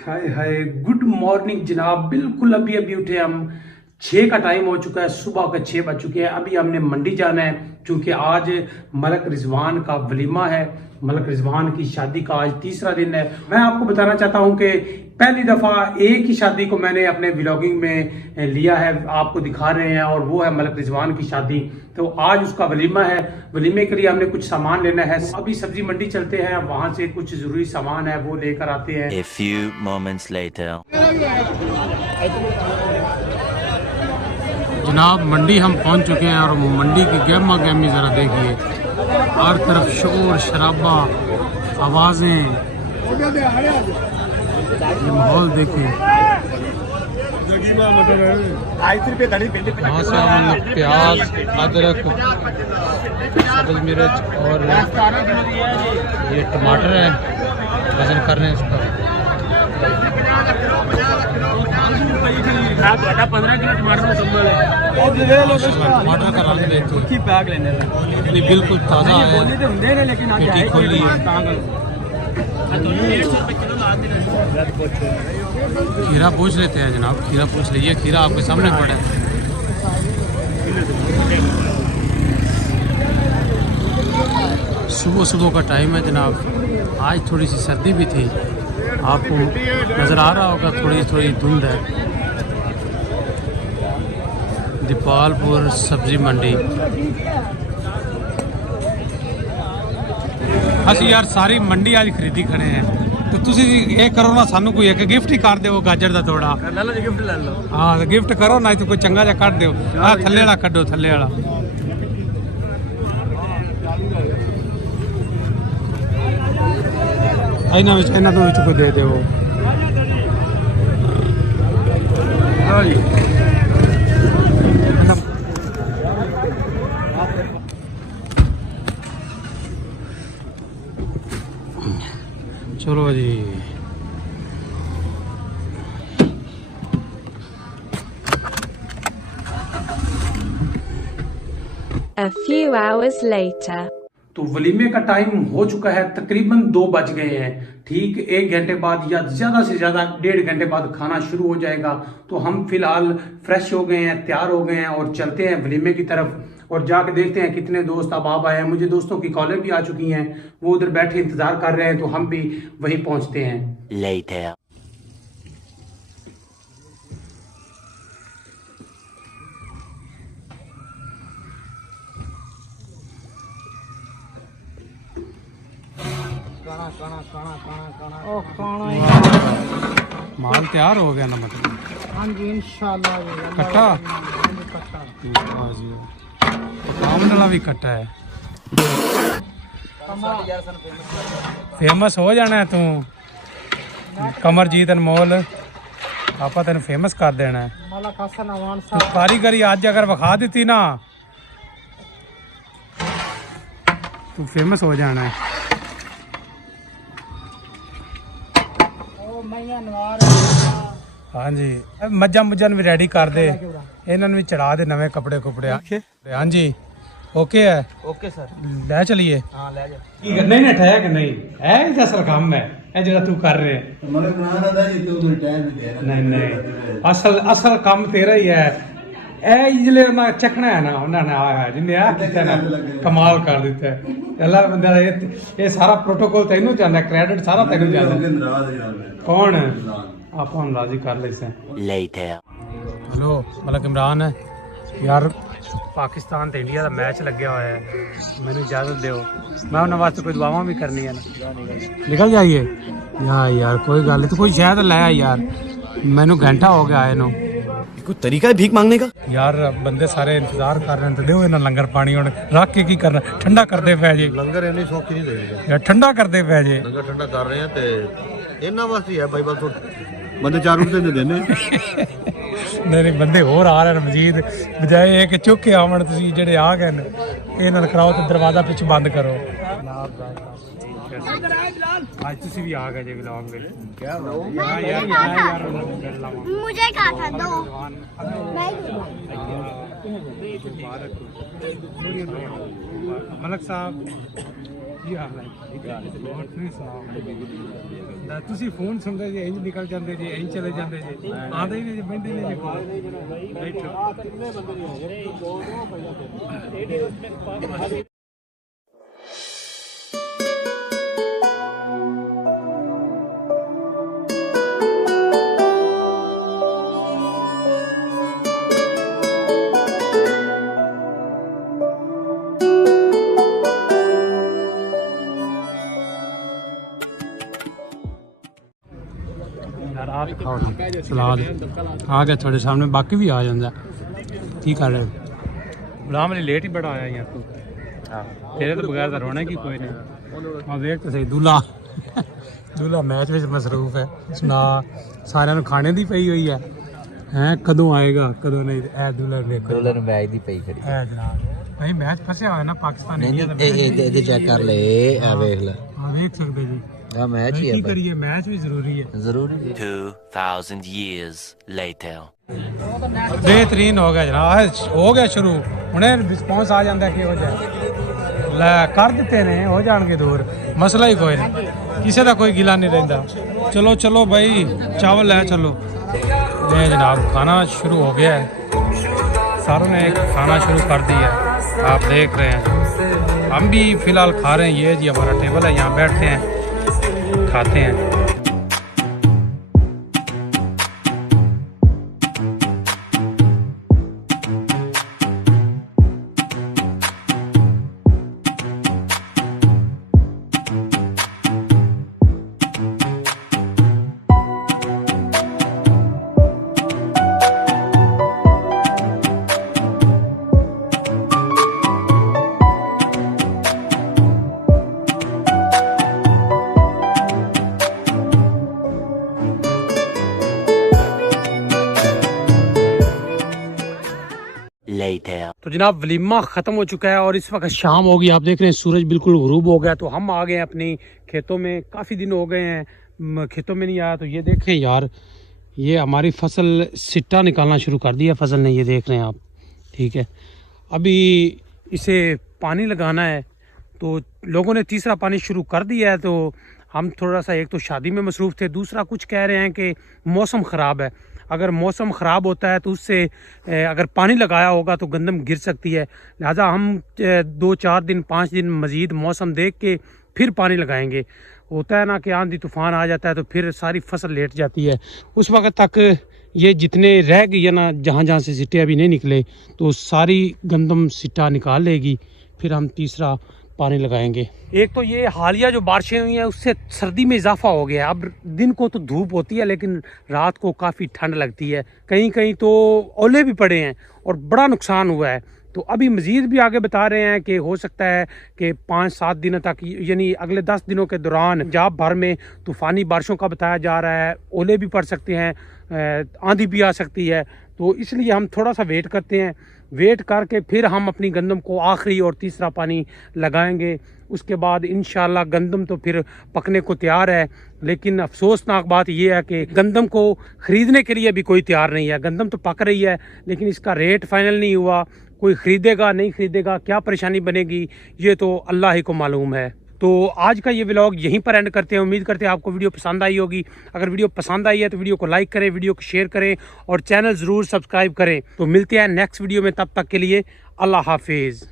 हाय हाय, good morning जनाब। बिल्कुल अभी अभी उठे हम। 6 का टाइम हो चुका है, सुबह के 6 बज चुके हैं। अभी हमने मंडी जाना है क्योंकि आज मलक रिजवान का वलीमा है। मलक रिजवान की शादी का आज तीसरा दिन है। मैं आपको बताना चाहता हूं कि पहली दफा एक ही शादी को मैंने अपने व्लॉगिंग में लिया है, आपको दिखा रहे हैं, और वो है मलक रिजवान की शादी। तो आज उसका वलीमा है। वलीमे के लिए हमने कुछ सामान लेना है। अभी सब्जी मंडी चलते हैं, वहां से कुछ जरूरी सामान है वो लेकर आते हैं। A few moments later. जनाब मंडी हम पहुंच चुके हैं और मंडी की गहमा गहमी ज़रा देखिए। हर तरफ शोर शराबा, आवाज़ें, ये माहौल देखिए। यहाँ से हम प्याज, अदरक, सब्ज़ मिर्च और ये टमाटर है, वजन कर रहे हैं इसका। 15 किलो टमाटर का रंग देखिए, बिल्कुल ताज़ा है, पेटी खोली है। खीरा पूछ लेते हैं जनाब, खीरा पूछ लीजिए। खीरा आपके सामने पड़ा है। सुबह सुबह का टाइम है जनाब। आज थोड़ी सी सर्दी भी थी, आपको नज़र आ रहा होगा, थोड़ी थोड़ी धुंध है। दीपालपुर सब्जी मंडी। ਅਸੀਂ यार सारी मंडी आज खरीदी खड़े हैं। तो ਤੁਸੀਂ ਇਹ ਕਰੋ ਨਾ, ਸਾਨੂੰ ਕੋਈ ਇੱਕ ਗਿਫਟ ਹੀ ਕਰ ਦਿਓ ਗਾਜਰ ਦਾ ਤੋੜਾ। ਲੈ ਲਓ ਜੀ, ਗਿਫਟ ਲੈ ਲਓ। ਹਾਂ ਗਿਫਟ ਕਰੋ, ਨਾ ਤਾਂ ਕੋਈ ਚੰਗਾ ਜਿਹਾ ਕੱਢ ਦਿਓ। ਆਹ ਥੱਲੇ ਵਾਲਾ ਕੱਢੋ, ਥੱਲੇ ਵਾਲਾ। ਇਹਨਾਂ ਤੋਂ ਵਿੱਚ ਕੋਈ ਦੇ ਦਿਓ। ਹਾਂ ਜੀ, चलो जी। A few hours later. तो वलीमे का टाइम हो चुका है, तकरीबन 2 बज गए हैं। ठीक 1 घंटे बाद या ज्यादा से ज्यादा 1.5 घंटे बाद खाना शुरू हो जाएगा। तो हम फिलहाल फ्रेश हो गए हैं, तैयार हो गए हैं और चलते हैं वलीमे की तरफ और जाके देखते हैं कितने दोस्त अब आए हैं। मुझे दोस्तों की कॉलें भी आ चुकी हैं, वो उधर बैठे इंतजार कर रहे हैं, तो हम भी वहीं पहुंचते हैं। Later. माल तैयार हो गया ना, मतलब? हाँ जी, इंशाल्लाह। कट्टा काम वाला भी कट्टा है। फेमस हो जाना है तू, कमरजीत अनमोल। आपा तेन फेमस कर देना है। कारीगरी आज अगर विखा दी ना, तू फेमस हो जाना है। हाँ जी, मज्जा मुज्जा भी रेडी कर दे, इन्होंने भी चढ़ा दे नवे कपड़े कुपड़े। हाँ जी, ओके है। ओके सर, ले चलिए। हाँ ले जा। नहीं ना ठहया कि नहीं है, असल काम है जो तू कर रहे है। नहीं नहीं, असल काम तेरा ही है। जिले चखना है ना, उन्होंने आया जिन्हें आ किया ना, कमाल कर दिता है। अल्लाह बंदा ये सारा प्रोटोकॉल तेनू जाना, क्रेडिट सारा तेनू जाना। कौन है? आप राजी कर ले। Later. हेलो, मलक इमरान है यार। पाकिस्तान तो इंडिया का मैच लग्या हुआ है, मैंने इजाजत दो, मैं उन्होंने वास्ते कोई दुआवां भी करनी है ना। निकल जाइए यार कोई गल नहीं, तो कोई शायद लै यार, मैनू घंटा हो गया आए नो। कोई तरीका है भीख मांगने का? यार बंदे सारे इंतजार कर रहे हैं, तो दो इन्हें लंगर पानी हुण रख के की करना, ठंडा करते पै जे। लंगर इन्नी सौखी नहीं देगा यार, ठंडा करते पै जे। लंगर ठंडा कर रहे हैं ते इन्ना वास्ते है भाई, बस बंदे 4 रुपए दे देने। नहीं बंदे होर आ रहे हैं मजीद, बजाए ये कि चुक के आवन। तुसीं जेडे आ गए न, इन्हां नूं कराओ, तो दरवाजा पिछ बंद करो। आज तुसी भी आ गए जे व्लॉग में। क्या यार मुझे कहा था दो। मलक साहब ਕੀ ਹਾਲ ਹੈ? ਹੋਰ ਤੁਸੀਂ ਸੁਣਾਓ? ਤੁਸੀਂ ਫੋਨ ਸੁਣਦੇ ਜੇ ਇੰਜ ਨਿਕਲ ਜਾਂਦੇ ਜੇ ਇੰਜ ਚਲੇ ਜਾਂਦੇ ਜੇ ਆਉਂਦੇ ਹੀ ਨਹੀਂ ਜੇ ਬੈਠੇ ਨਹੀਂ ਜੇ ਕੋਲ ਬੈਠੋ। आप खाओ सलाद आ गया थोड़े सामने, बाकी भी आ जाता की कर रहे गुलाम अली लेट ही बड़ा आया यहाँ तू तेरे तो बगैर रोना की कोई नहीं। हाँ देख तो सही दूल्हा दूल्हा मैच में मसरूफ है। सुना सारे खाने की पई हुई है हैं कदों आएगा कदों नहीं। ए दूल्हा देखो दूल्हे ਨੂੰ ਮੈਚ ਦੀ ਪਈ ਖੜੀ है जनाब भाई मैच फंसे हुआ है ना पाकिस्तान इंडिया का ਇਹ ਚੈੱਕ ਕਰ ਲੈ ਆ ਵੇਖ ਲੈ हाँ देख सकते जी ਆ ਮੈਚ ਹੀ की ਹੈ करिए मैच भी जरूरी है। ਜ਼ਰੂਰੀ 2000 years later बेहतरीन हो गया जनाब हो गया शुरू उन्हें रिस्पॉन्स आ जाता है कि हो जाए लै कर देते ने हो जाएंगे दूर मसला ही कोई नहीं किसी का कोई गिला नहीं रहता। चलो चलो भाई चावल है चलो ये जनाब खाना शुरू हो गया है सारों ने खाना शुरू कर दिया है आप देख रहे हैं। हम भी फिलहाल खा रहे हैं ये जी हमारा टेबल है यहाँ बैठते हैं खाते हैं। later तो जनाब वलीमा ख़त्म हो चुका है और इस वक्त शाम हो गई। आप देख रहे हैं सूरज बिल्कुल गुरूब हो गया। तो हम आ गए अपनी खेतों में, काफ़ी दिन हो गए हैं खेतों में नहीं आया। तो ये देखें यार ये हमारी फसल सिट्टा निकालना शुरू कर दिया फसल ने, ये देख रहे हैं आप ठीक है। अभी इसे पानी लगाना है तो लोगों ने तीसरा पानी शुरू कर दिया है। तो हम थोड़ा सा एक तो शादी में मसरूफ़ थे, दूसरा कुछ कह रहे हैं कि मौसम ख़राब है। अगर मौसम ख़राब होता है तो उससे अगर पानी लगाया होगा तो गंदम गिर सकती है। लिहाजा हम 2-4 दिन 5 दिन मज़ीद मौसम देख के फिर पानी लगाएंगे। होता है ना कि आंधी तूफ़ान आ जाता है तो फिर सारी फसल लेट जाती है। उस वक्त तक ये जितने रह गई है ना, जहाँ जहाँ से सिट्टे अभी नहीं निकले तो सारी गंदम सिट्टा निकाल लेगी, फिर हम तीसरा पानी लगाएंगे। एक तो ये हालिया जो बारिशें हुई हैं उससे सर्दी में इजाफा हो गया। अब दिन को तो धूप होती है लेकिन रात को काफ़ी ठंड लगती है, कहीं कहीं तो ओले भी पड़े हैं और बड़ा नुकसान हुआ है। तो अभी मज़ीद भी आगे बता रहे हैं कि हो सकता है कि 5-7 दिनों तक यानी अगले 10 दिनों के दौरान पंजाब भर में तूफ़ानी बारिशों का बताया जा रहा है, ओले भी पड़ सकते हैं, आंधी भी आ सकती है। तो इसलिए हम थोड़ा सा वेट करते हैं, वेट करके फिर हम अपनी गंदम को आखिरी और तीसरा पानी लगाएंगे। उसके बाद इंशाल्लाह गंदम तो फिर पकने को तैयार है। लेकिन अफसोसनाक बात यह है कि गंदम को ख़रीदने के लिए अभी कोई तैयार नहीं है। गंदम तो पक रही है लेकिन इसका रेट फाइनल नहीं हुआ, कोई ख़रीदेगा नहीं ख़रीदेगा, क्या परेशानी बनेगी ये तो अल्लाह ही को मालूम है। तो आज का ये व्लॉग यहीं पर एंड करते हैं। उम्मीद करते हैं आपको वीडियो पसंद आई होगी। अगर वीडियो पसंद आई है तो वीडियो को लाइक करें, वीडियो को शेयर करें और चैनल ज़रूर सब्सक्राइब करें। तो मिलते हैं नेक्स्ट वीडियो में, तब तक के लिए अल्लाह हाफिज़।